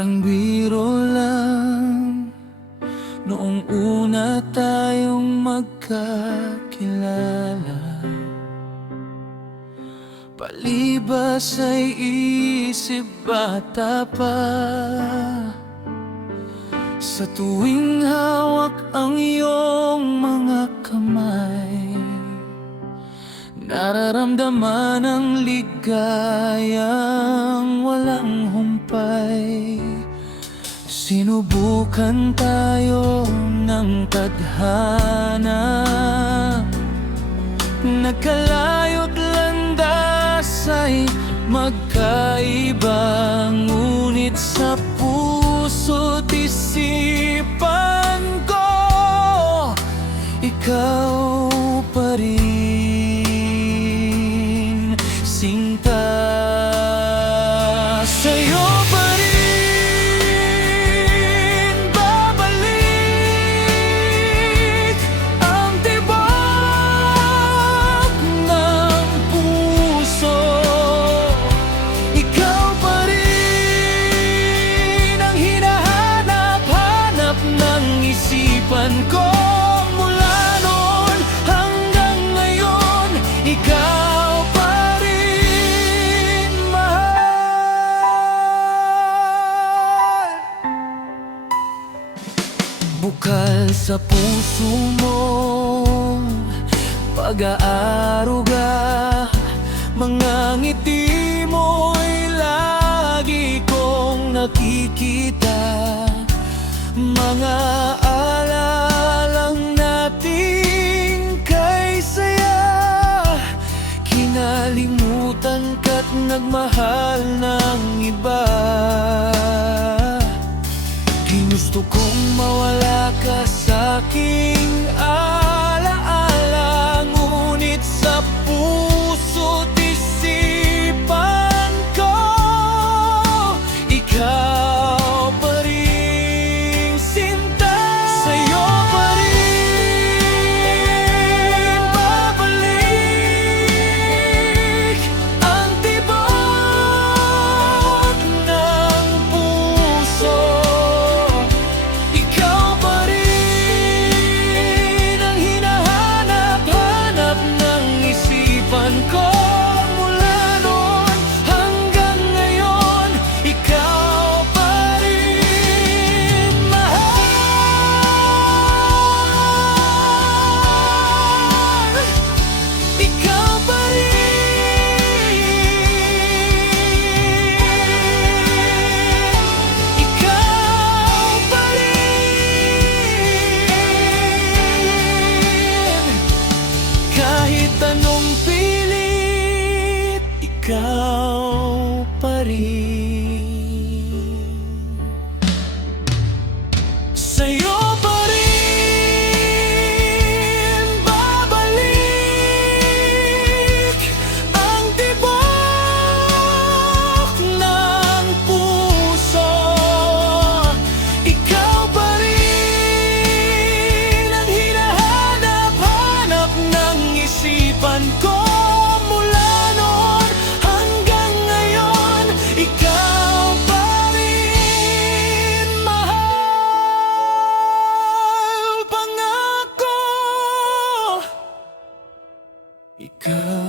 Parang biro lang noong una tayong magkakilala. Palibas ay isip bata pa. Sa tuwing hawak ang iyong mga kamay, nararamdaman ang ligayang walang humpay. Sinubukan tayo ng tadhana, nagkalayo't landas ay magkaiba, ngunit sa puso't isipan ko, ikaw pa rin, sinta. Sa'yo pa rin babalik ang tibok ng puso. Ikaw pa rin ang hinahanap-hanap ng isipan ko. Mula noon hanggang ngayon, ikaw pa rin, mahal. Bukal sa puso mo, pag-aaruga, mga ngiti mo'y lagi kong nakikita. Mga alalang nating kay saya, kinalimutan ka't nagmahal ng iba. Ginusto kong mawala ka sa'king alaala, ngunit sa puso't isipan ko, ikaw pa rin, sinta. Sa'yo pa rin babalik ang tibok ng puso. Ikaw pa rin ang hinahanap-hanap ng isipan ko. Mula noon hanggang ngayon, ikaw pa rin, mahal. Ikaw pa rin, ikaw pa rin. Kahit anong pilit, ikaw pa rin. Sa'yo pa rin babalik ang tibok ng puso. Ikaw pa rin ang hinahanap-hanap ng isipan ko. Mula noon hanggang ngayon, ikaw pa rin, mahal. Pangako, ikaw